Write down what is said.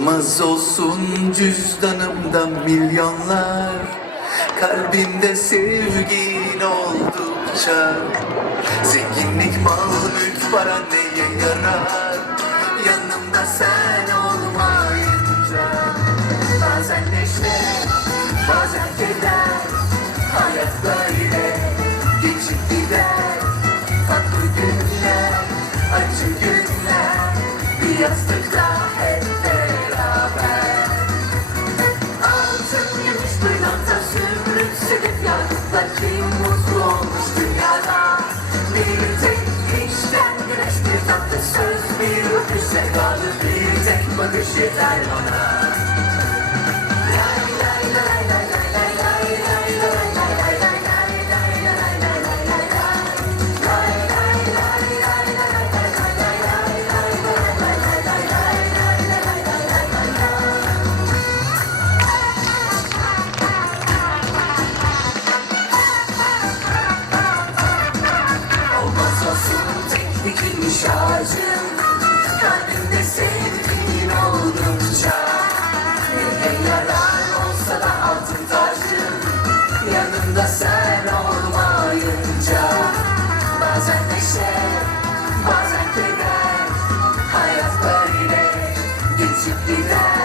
Olmaz olsun cüzdanımda milyonlar. Kalbinde sevgin oldukça. Zenginlik, mal, mülk, para neye yarar? Yanımda sen olmayınca. Bazen neşe, bazen keder. Hayat böyle geçip gider. Tatlı günler, acı günler. Bir yakutlar Kim mutlu olmuş dünyada Bir tek işten güneş bir tatlı söz Bir öpüş sevdalı bir tek bakış yeter bana Kalbimde sevdiğin oldukça Neye yarar olsa da altın tacım Yanımda sen olmayınca. Bazen neşe, bazen keder Hayat böyle geçip gider